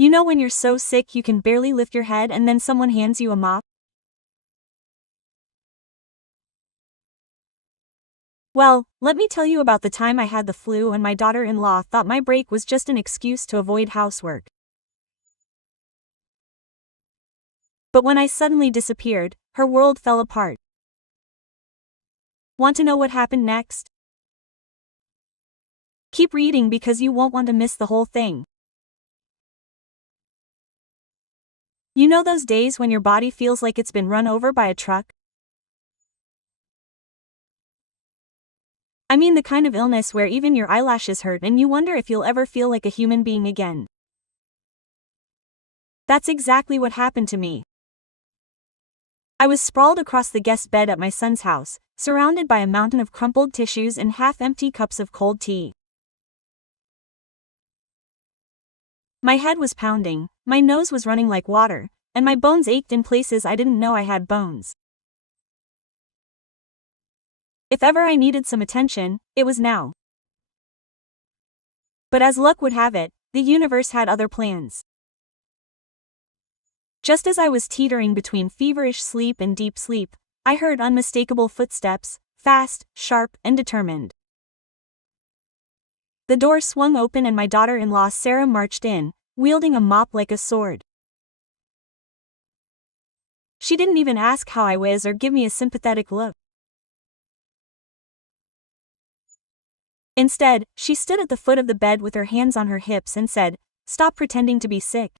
You know when you're so sick you can barely lift your head and then someone hands you a mop? Well, let me tell you about the time I had the flu and my daughter-in-law thought my break was just an excuse to avoid housework. But when I suddenly disappeared, her world fell apart. Want to know what happened next? Keep reading because you won't want to miss the whole thing. You know those days when your body feels like it's been run over by a truck? I mean the kind of illness where even your eyelashes hurt and you wonder if you'll ever feel like a human being again. That's exactly what happened to me. I was sprawled across the guest bed at my son's house, surrounded by a mountain of crumpled tissues and half-empty cups of cold tea. My head was pounding, my nose was running like water, and my bones ached in places I didn't know I had bones. If ever I needed some attention, it was now. But as luck would have it, the universe had other plans. Just as I was teetering between feverish sleep and deep sleep, I heard unmistakable footsteps, fast, sharp, and determined. The door swung open and my daughter-in-law Sarah marched in, wielding a mop like a sword. She didn't even ask how I was or give me a sympathetic look. Instead, she stood at the foot of the bed with her hands on her hips and said, "Stop pretending to be sick.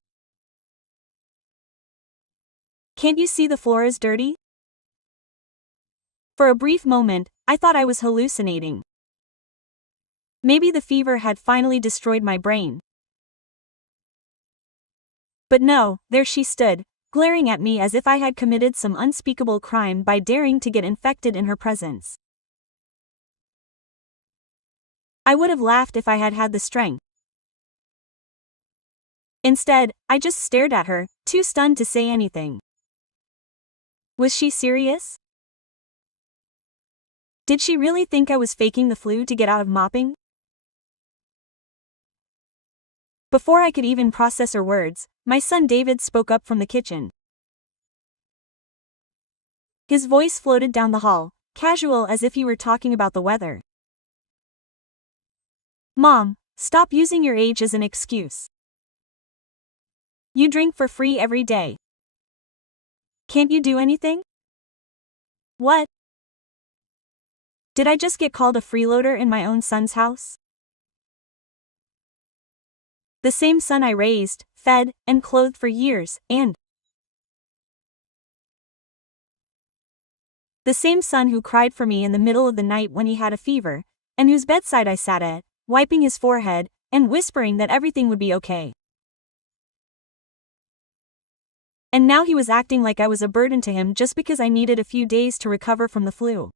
Can't you see the floor is dirty?" For a brief moment, I thought I was hallucinating. Maybe the fever had finally destroyed my brain. But no, there she stood, glaring at me as if I had committed some unspeakable crime by daring to get infected in her presence. I would have laughed if I had had the strength. Instead, I just stared at her, too stunned to say anything. Was she serious? Did she really think I was faking the flu to get out of mopping? Before I could even process her words, my son David spoke up from the kitchen. His voice floated down the hall, casual as if he were talking about the weather. "Mom, stop using your age as an excuse. You drink for free every day. Can't you do anything?" What? Did I just get called a freeloader in my own son's house? The same son I raised, fed, and clothed for years, and the same son who cried for me in the middle of the night when he had a fever, and whose bedside I sat at, wiping his forehead, and whispering that everything would be okay. And now he was acting like I was a burden to him just because I needed a few days to recover from the flu.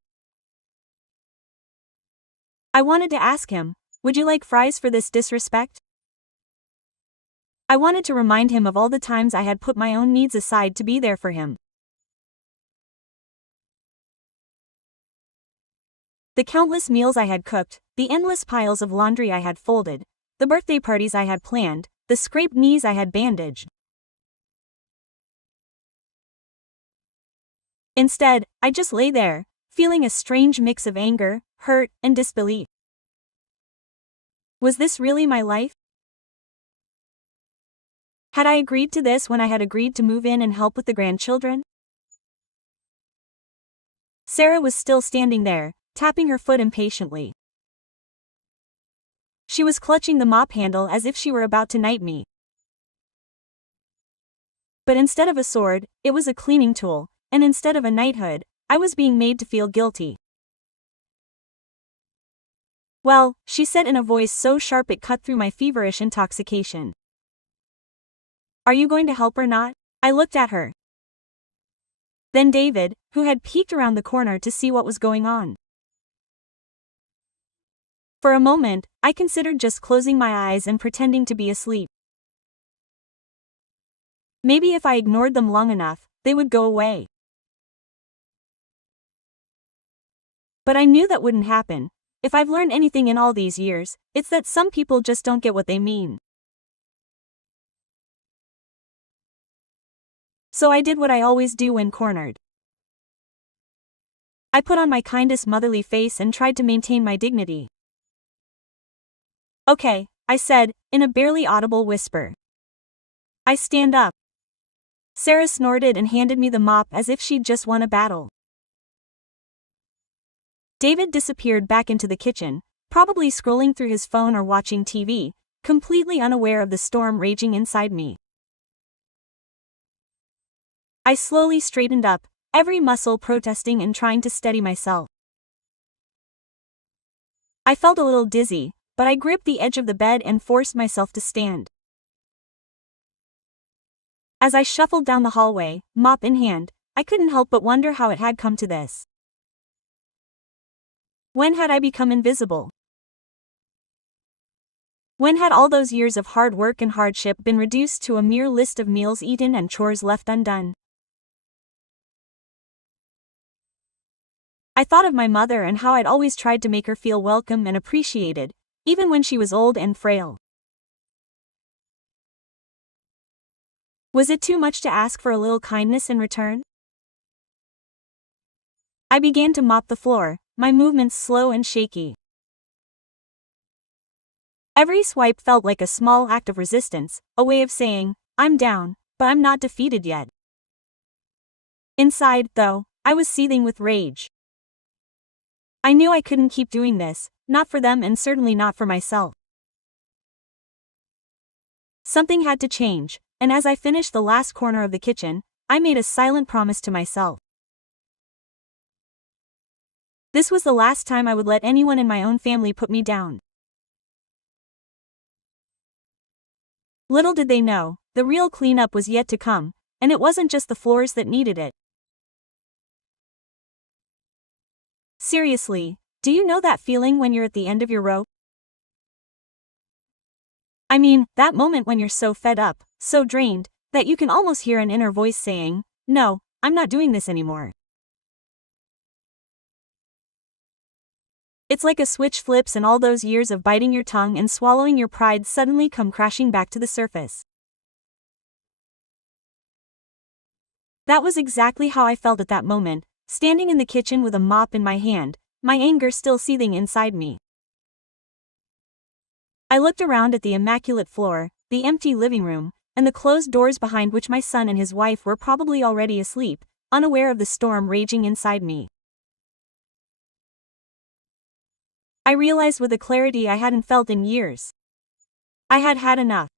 I wanted to ask him, "Would you like fries for this disrespect?" I wanted to remind him of all the times I had put my own needs aside to be there for him. The countless meals I had cooked, the endless piles of laundry I had folded, the birthday parties I had planned, the scraped knees I had bandaged. Instead, I just lay there, feeling a strange mix of anger, hurt, and disbelief. Was this really my life? Had I agreed to this when I had agreed to move in and help with the grandchildren? Sarah was still standing there, tapping her foot impatiently. She was clutching the mop handle as if she were about to knight me. But instead of a sword, it was a cleaning tool, and instead of a knighthood, I was being made to feel guilty. "Well," she said in a voice so sharp it cut through my feverish intoxication. "Are you going to help or not?" I looked at her. Then David, who had peeked around the corner to see what was going on. For a moment, I considered just closing my eyes and pretending to be asleep. Maybe if I ignored them long enough, they would go away. But I knew that wouldn't happen. If I've learned anything in all these years, it's that some people just don't get what they mean. So I did what I always do when cornered. I put on my kindest motherly face and tried to maintain my dignity. Okay, I said, in a barely audible whisper. I stand up. Sarah snorted and handed me the mop as if she'd just won a battle. David disappeared back into the kitchen, probably scrolling through his phone or watching TV, completely unaware of the storm raging inside me. I slowly straightened up, every muscle protesting and trying to steady myself. I felt a little dizzy, but I gripped the edge of the bed and forced myself to stand. As I shuffled down the hallway, mop in hand, I couldn't help but wonder how it had come to this. When had I become invisible? When had all those years of hard work and hardship been reduced to a mere list of meals eaten and chores left undone? I thought of my mother and how I'd always tried to make her feel welcome and appreciated, even when she was old and frail. Was it too much to ask for a little kindness in return? I began to mop the floor, my movements slow and shaky. Every swipe felt like a small act of resistance, a way of saying, I'm down, but I'm not defeated yet. Inside, though, I was seething with rage. I knew I couldn't keep doing this, not for them and certainly not for myself. Something had to change, and as I finished the last corner of the kitchen, I made a silent promise to myself. This was the last time I would let anyone in my own family put me down. Little did they know, the real cleanup was yet to come, and it wasn't just the floors that needed it. Seriously, do you know that feeling when you're at the end of your rope? I mean, that moment when you're so fed up, so drained, that you can almost hear an inner voice saying, no, I'm not doing this anymore. It's like a switch flips and all those years of biting your tongue and swallowing your pride suddenly come crashing back to the surface. That was exactly how I felt at that moment, standing in the kitchen with a mop in my hand, my anger still seething inside me. I looked around at the immaculate floor, the empty living room, and the closed doors behind which my son and his wife were probably already asleep, unaware of the storm raging inside me. I realized with a clarity I hadn't felt in years. I had had enough.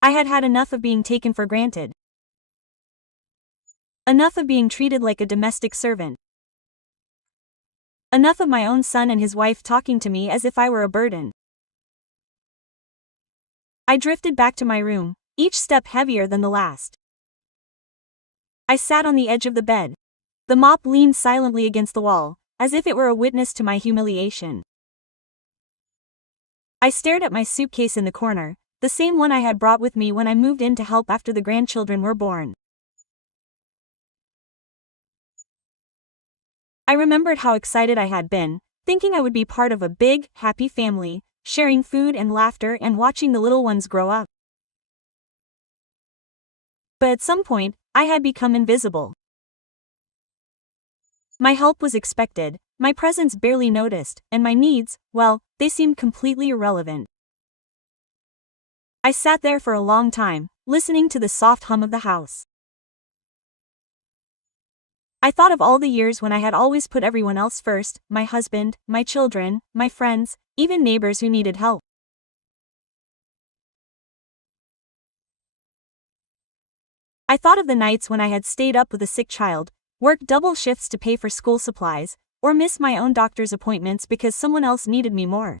I had had enough of being taken for granted. Enough of being treated like a domestic servant. Enough of my own son and his wife talking to me as if I were a burden. I drifted back to my room, each step heavier than the last. I sat on the edge of the bed. The mop leaned silently against the wall, as if it were a witness to my humiliation. I stared at my suitcase in the corner, the same one I had brought with me when I moved in to help after the grandchildren were born. I remembered how excited I had been, thinking I would be part of a big, happy family, sharing food and laughter and watching the little ones grow up. But at some point, I had become invisible. My help was expected, my presence barely noticed, and my needs, well, they seemed completely irrelevant. I sat there for a long time, listening to the soft hum of the house. I thought of all the years when I had always put everyone else first, my husband, my children, my friends, even neighbors who needed help. I thought of the nights when I had stayed up with a sick child, worked double shifts to pay for school supplies, or missed my own doctor's appointments because someone else needed me more.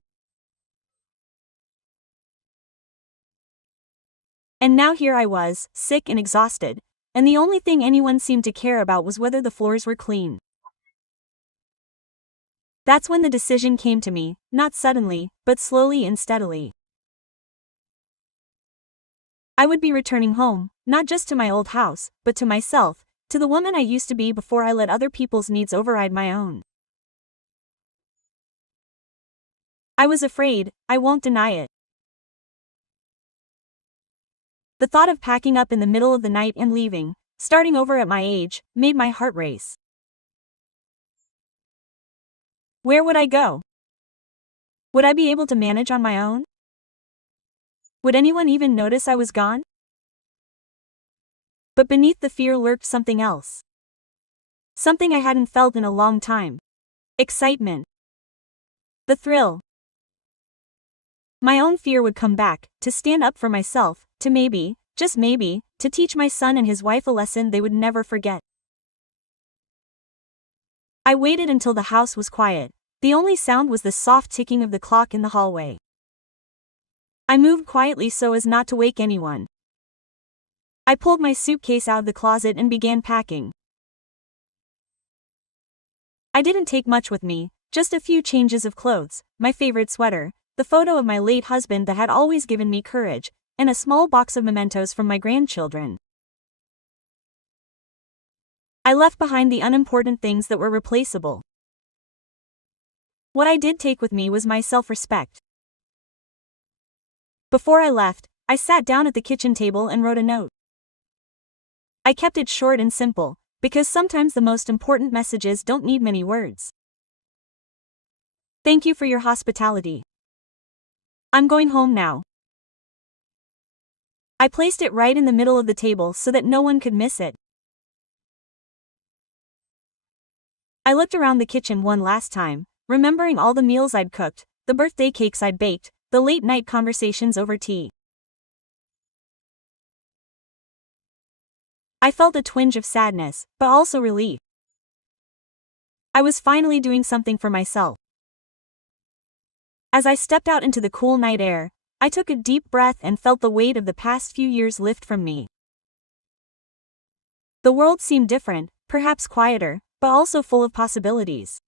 And now here I was, sick and exhausted, and the only thing anyone seemed to care about was whether the floors were clean. That's when the decision came to me, not suddenly, but slowly and steadily. I would be returning home, not just to my old house, but to myself, to the woman I used to be before I let other people's needs override my own. I was afraid, I won't deny it. The thought of packing up in the middle of the night and leaving, starting over at my age, made my heart race. Where would I go? Would I be able to manage on my own? Would anyone even notice I was gone? But beneath the fear lurked something else. Something I hadn't felt in a long time. Excitement. The thrill. My own fear would come back, to stand up for myself, to maybe, just maybe, to teach my son and his wife a lesson they would never forget. I waited until the house was quiet. The only sound was the soft ticking of the clock in the hallway. I moved quietly so as not to wake anyone. I pulled my suitcase out of the closet and began packing. I didn't take much with me, just a few changes of clothes, my favorite sweater, the photo of my late husband that had always given me courage, and a small box of mementos from my grandchildren. I left behind the unimportant things that were replaceable. What I did take with me was my self-respect. Before I left, I sat down at the kitchen table and wrote a note. I kept it short and simple, because sometimes the most important messages don't need many words. Thank you for your hospitality. I'm going home now. I placed it right in the middle of the table so that no one could miss it. I looked around the kitchen one last time, remembering all the meals I'd cooked, the birthday cakes I'd baked, the late-night conversations over tea. I felt a twinge of sadness, but also relief. I was finally doing something for myself. As I stepped out into the cool night air, I took a deep breath and felt the weight of the past few years lift from me. The world seemed different, perhaps quieter, but also full of possibilities.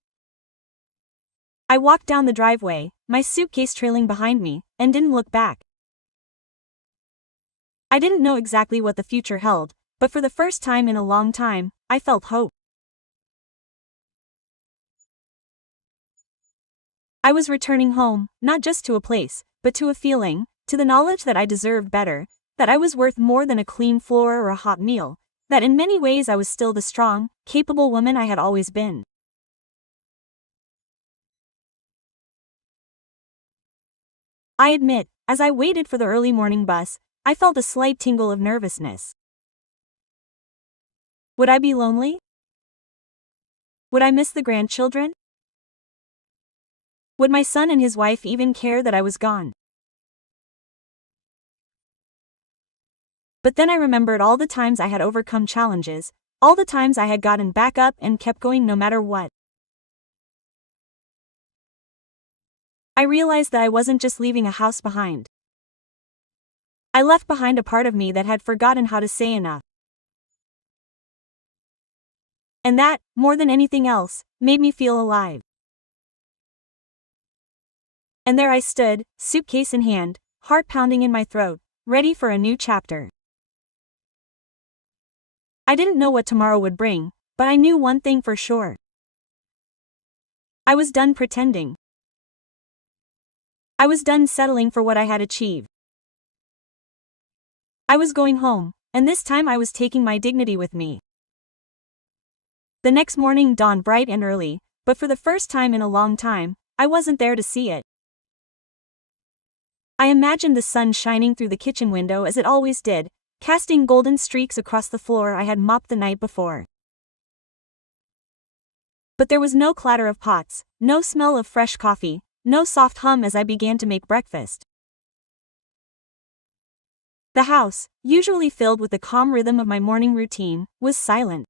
I walked down the driveway, my suitcase trailing behind me, and didn't look back. I didn't know exactly what the future held, but for the first time in a long time, I felt hope. I was returning home, not just to a place, but to a feeling, to the knowledge that I deserved better, that I was worth more than a clean floor or a hot meal, that in many ways I was still the strong, capable woman I had always been. I admit, as I waited for the early morning bus, I felt a slight tingle of nervousness. Would I be lonely? Would I miss the grandchildren? Would my son and his wife even care that I was gone? But then I remembered all the times I had overcome challenges, all the times I had gotten back up and kept going no matter what. I realized that I wasn't just leaving a house behind. I left behind a part of me that had forgotten how to say enough. And that, more than anything else, made me feel alive. And there I stood, suitcase in hand, heart pounding in my throat, ready for a new chapter. I didn't know what tomorrow would bring, but I knew one thing for sure. I was done pretending. I was done settling for what I had achieved. I was going home, and this time I was taking my dignity with me. The next morning dawned bright and early, but for the first time in a long time, I wasn't there to see it. I imagined the sun shining through the kitchen window as it always did, casting golden streaks across the floor I had mopped the night before. But there was no clatter of pots, no smell of fresh coffee, no soft hum as I began to make breakfast. The house, usually filled with the calm rhythm of my morning routine, was silent.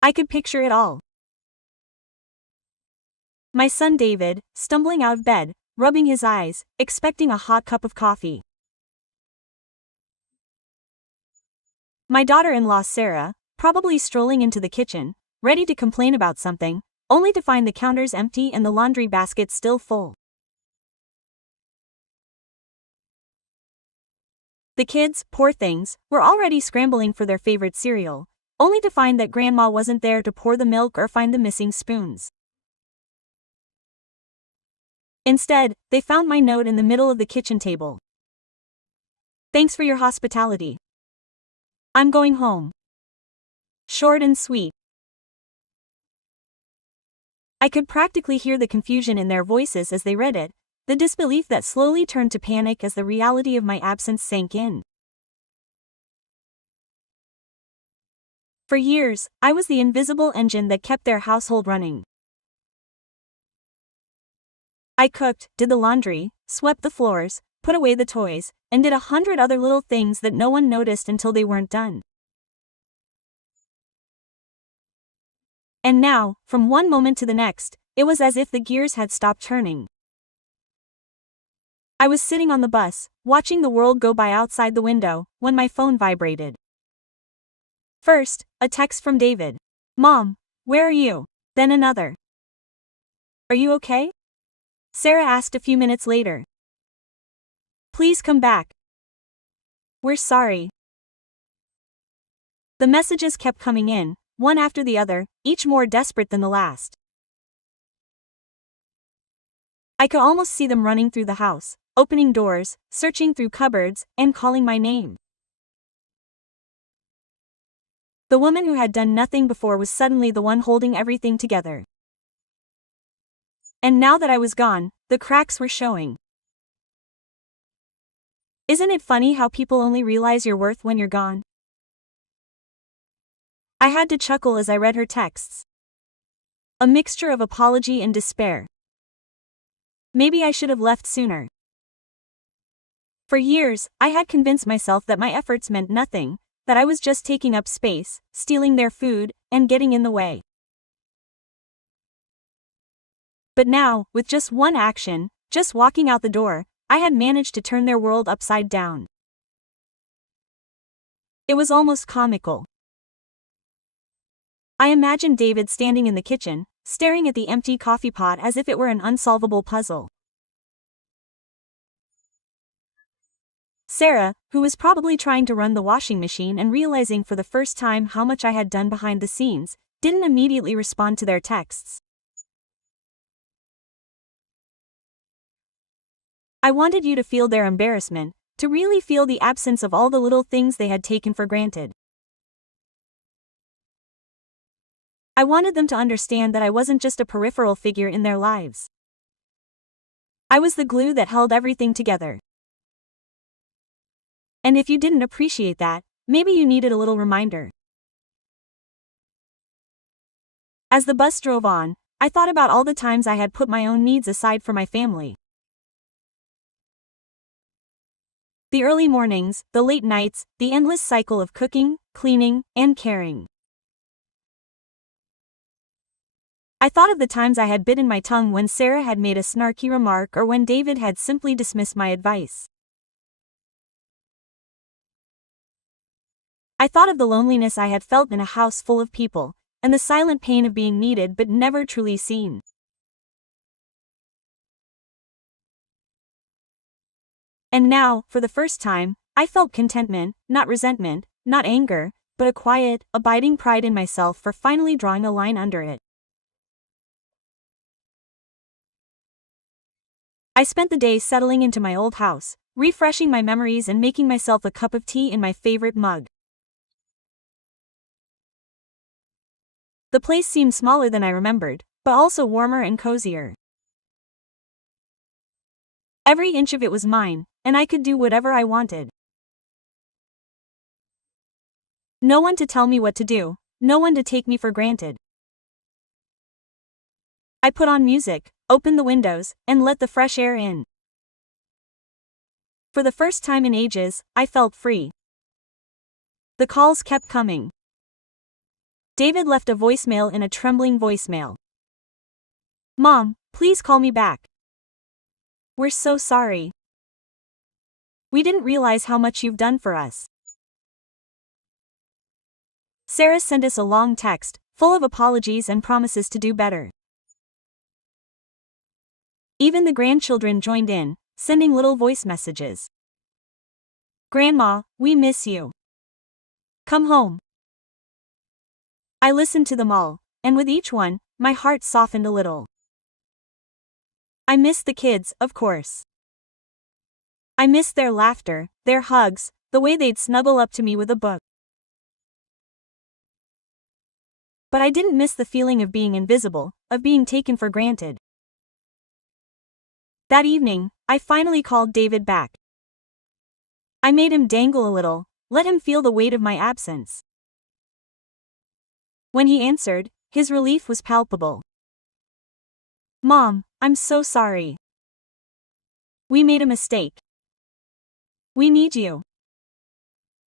I could picture it all. My son David, stumbling out of bed, rubbing his eyes, expecting a hot cup of coffee. My daughter-in-law Sarah, probably strolling into the kitchen, ready to complain about something, only to find the counters empty and the laundry basket still full. The kids, poor things, were already scrambling for their favorite cereal, only to find that Grandma wasn't there to pour the milk or find the missing spoons. Instead, they found my note in the middle of the kitchen table. Thanks for your hospitality. I'm going home. Short and sweet. I could practically hear the confusion in their voices as they read it, the disbelief that slowly turned to panic as the reality of my absence sank in. For years, I was the invisible engine that kept their household running. I cooked, did the laundry, swept the floors, put away the toys, and did 100 other little things that no one noticed until they weren't done. And now, from one moment to the next, it was as if the gears had stopped turning. I was sitting on the bus, watching the world go by outside the window, when my phone vibrated. First, a text from David. "Mom, where are you?" Then another. "Are you okay?" Sarah asked a few minutes later. "Please come back. We're sorry." The messages kept coming in, one after the other, each more desperate than the last. I could almost see them running through the house, opening doors, searching through cupboards, and calling my name. The woman who had done nothing before was suddenly the one holding everything together. And now that I was gone, the cracks were showing. Isn't it funny how people only realize your worth when you're gone? I had to chuckle as I read her texts. A mixture of apology and despair. Maybe I should have left sooner. For years, I had convinced myself that my efforts meant nothing, that I was just taking up space, stealing their food, and getting in the way. But now, with just one action, just walking out the door, I had managed to turn their world upside down. It was almost comical. I imagined David standing in the kitchen, staring at the empty coffee pot as if it were an unsolvable puzzle. Sarah, who was probably trying to run the washing machine and realizing for the first time how much I had done behind the scenes, didn't immediately respond to their texts. I wanted you to feel their embarrassment, to really feel the absence of all the little things they had taken for granted. I wanted them to understand that I wasn't just a peripheral figure in their lives. I was the glue that held everything together. And if you didn't appreciate that, maybe you needed a little reminder. As the bus drove on, I thought about all the times I had put my own needs aside for my family. The early mornings, the late nights, the endless cycle of cooking, cleaning, and caring. I thought of the times I had bitten my tongue when Sarah had made a snarky remark or when David had simply dismissed my advice. I thought of the loneliness I had felt in a house full of people, and the silent pain of being needed but never truly seen. And now, for the first time, I felt contentment, not resentment, not anger, but a quiet, abiding pride in myself for finally drawing a line under it. I spent the day settling into my old house, refreshing my memories and making myself a cup of tea in my favorite mug. The place seemed smaller than I remembered, but also warmer and cozier. Every inch of it was mine, and I could do whatever I wanted. No one to tell me what to do, no one to take me for granted. I put on music, opened the windows, and let the fresh air in. For the first time in ages, I felt free. The calls kept coming. David left a voicemail in a trembling voicemail. "Mom, please call me back. We're so sorry. We didn't realize how much you've done for us." Sarah sent us a long text, full of apologies and promises to do better. Even the grandchildren joined in, sending little voice messages. "Grandma, we miss you. Come home." I listened to them all, and with each one, my heart softened a little. I missed the kids, of course. I missed their laughter, their hugs, the way they'd snuggle up to me with a book. But I didn't miss the feeling of being invisible, of being taken for granted. That evening, I finally called David back. I made him dangle a little, let him feel the weight of my absence. When he answered, his relief was palpable. "Mom, I'm so sorry. We made a mistake. We need you.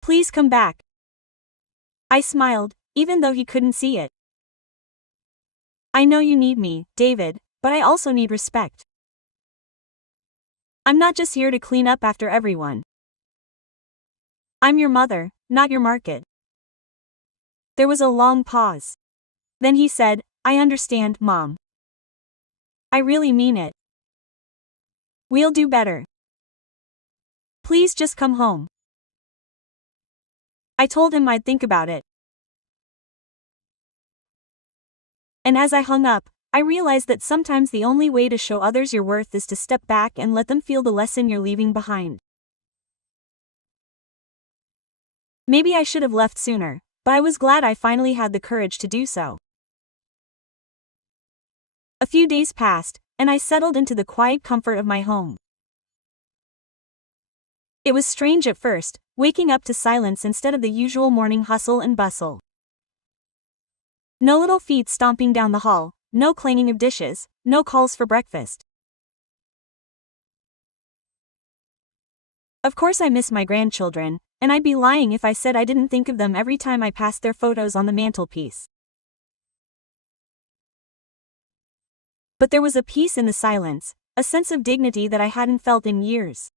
Please come back." I smiled, even though he couldn't see it. "I know you need me, David, but I also need respect. I'm not just here to clean up after everyone. I'm your mother, not your market." There was a long pause. Then he said, "I understand, Mom. I really mean it. We'll do better. Please just come home." I told him I'd think about it. And as I hung up, I realized that sometimes the only way to show others your worth is to step back and let them feel the lesson you're leaving behind. Maybe I should have left sooner, but I was glad I finally had the courage to do so. A few days passed, and I settled into the quiet comfort of my home. It was strange at first, waking up to silence instead of the usual morning hustle and bustle. No little feet stomping down the hall, no clanging of dishes, no calls for breakfast. Of course I miss my grandchildren, and I'd be lying if I said I didn't think of them every time I passed their photos on the mantelpiece. But there was a peace in the silence, a sense of dignity that I hadn't felt in years.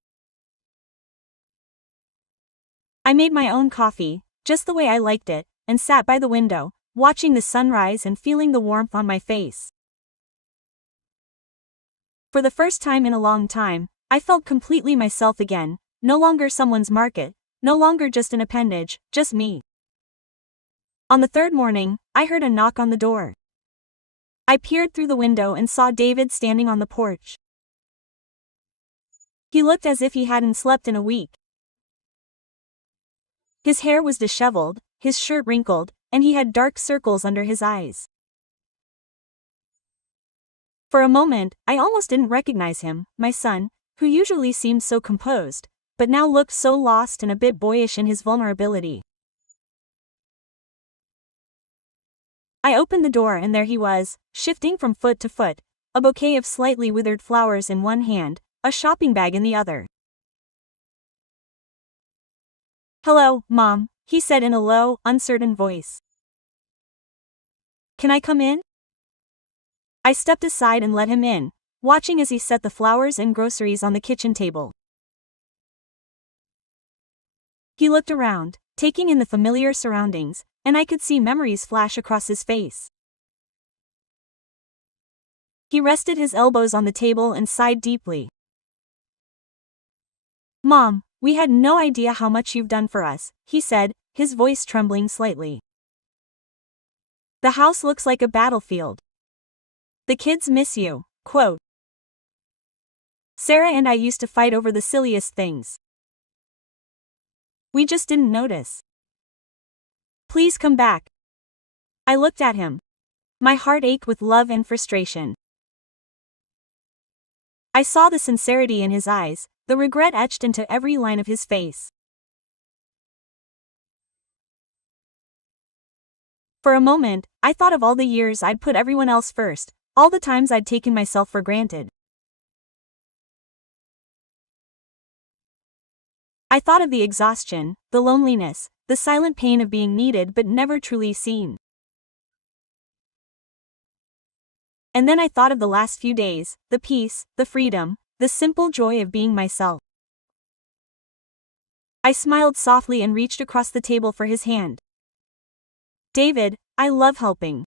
I made my own coffee, just the way I liked it, and sat by the window, watching the sunrise and feeling the warmth on my face. For the first time in a long time, I felt completely myself again, no longer someone's market, no longer just an appendage, just me. On the third morning, I heard a knock on the door. I peered through the window and saw David standing on the porch. He looked as if he hadn't slept in a week. His hair was disheveled, his shirt wrinkled, and he had dark circles under his eyes. For a moment, I almost didn't recognize him, my son, who usually seemed so composed, but now looked so lost and a bit boyish in his vulnerability. I opened the door and there he was, shifting from foot to foot, a bouquet of slightly withered flowers in one hand, a shopping bag in the other. "Hello, Mom," he said in a low, uncertain voice. "Can I come in?" I stepped aside and let him in, watching as he set the flowers and groceries on the kitchen table. He looked around, taking in the familiar surroundings, and I could see memories flash across his face. He rested his elbows on the table and sighed deeply. "Mom, we had no idea how much you've done for us," he said, his voice trembling slightly. "The house looks like a battlefield. The kids miss you, quote. Sarah and I used to fight over the silliest things. We just didn't notice. Please come back." I looked at him. My heart ached with love and frustration. I saw the sincerity in his eyes, the regret etched into every line of his face. For a moment, I thought of all the years I'd put everyone else first, all the times I'd taken myself for granted. I thought of the exhaustion, the loneliness, the silent pain of being needed but never truly seen. And then I thought of the last few days, the peace, the freedom, the simple joy of being myself. I smiled softly and reached across the table for his hand. "David, I love helping.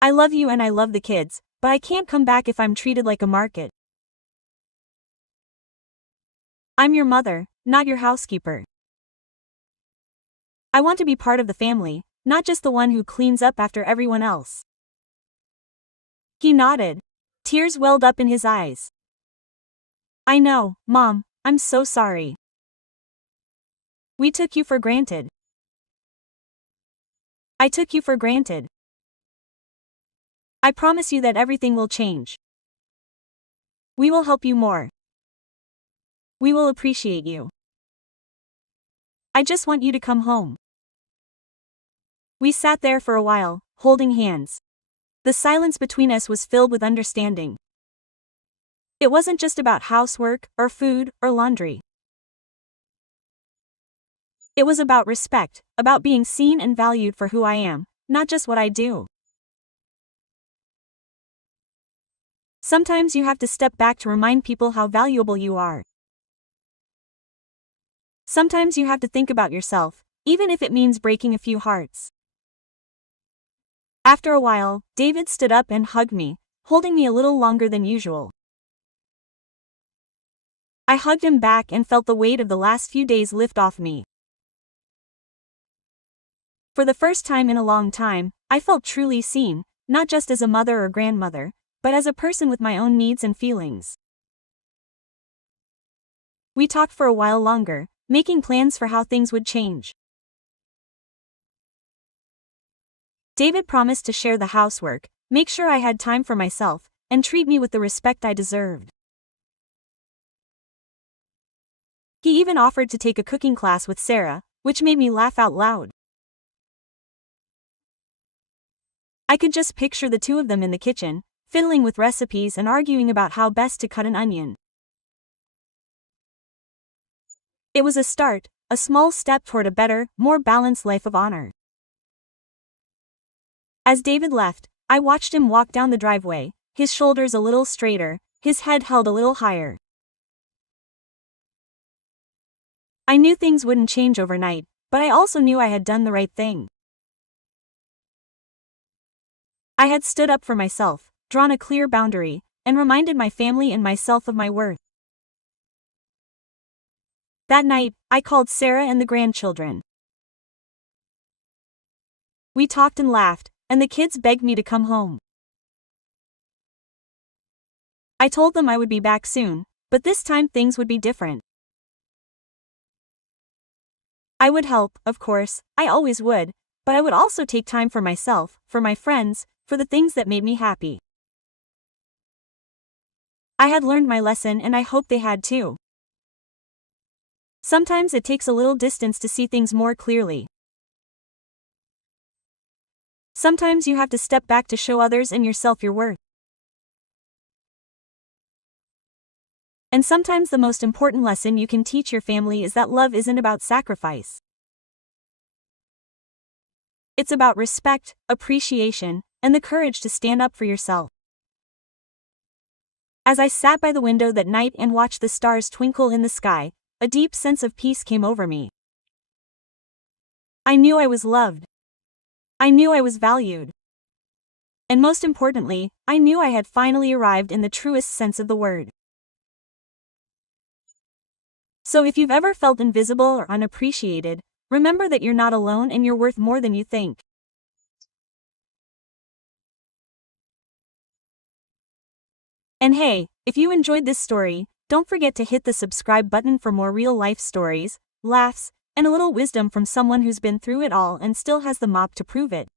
I love you and I love the kids, but I can't come back if I'm treated like a market. I'm your mother, not your housekeeper. I want to be part of the family, not just the one who cleans up after everyone else." He nodded. Tears welled up in his eyes. I know, Mom, I'm so sorry. We took you for granted. I took you for granted. I promise you that everything will change. We will help you more. We will appreciate you. I just want you to come home. We sat there for a while, holding hands. The silence between us was filled with understanding. It wasn't just about housework, or food, or laundry. It was about respect, about being seen and valued for who I am, not just what I do. Sometimes you have to step back to remind people how valuable you are. Sometimes you have to think about yourself, even if it means breaking a few hearts. After a while, David stood up and hugged me, holding me a little longer than usual. I hugged him back and felt the weight of the last few days lift off me. For the first time in a long time, I felt truly seen, not just as a mother or grandmother, but as a person with my own needs and feelings. We talked for a while longer, making plans for how things would change. David promised to share the housework, make sure I had time for myself, and treat me with the respect I deserved. He even offered to take a cooking class with Sarah, which made me laugh out loud. I could just picture the two of them in the kitchen, fiddling with recipes and arguing about how best to cut an onion. It was a start, a small step toward a better, more balanced life of honor. As David left, I watched him walk down the driveway, his shoulders a little straighter, his head held a little higher. I knew things wouldn't change overnight, but I also knew I had done the right thing. I had stood up for myself, drawn a clear boundary, and reminded my family and myself of my worth. That night, I called Sarah and the grandchildren. We talked and laughed, and the kids begged me to come home. I told them I would be back soon, but this time things would be different. I would help, of course, I always would, but I would also take time for myself, for my friends, for the things that made me happy. I had learned my lesson and I hope they had too. Sometimes it takes a little distance to see things more clearly. Sometimes you have to step back to show others and yourself your worth. And sometimes the most important lesson you can teach your family is that love isn't about sacrifice. It's about respect, appreciation, and the courage to stand up for yourself. As I sat by the window that night and watched the stars twinkle in the sky, a deep sense of peace came over me. I knew I was loved. I knew I was valued. And most importantly, I knew I had finally arrived in the truest sense of the word. So if you've ever felt invisible or unappreciated, remember that you're not alone and you're worth more than you think. And hey, if you enjoyed this story, don't forget to hit the subscribe button for more real-life stories, laughs, and a little wisdom from someone who's been through it all and still has the mop to prove it.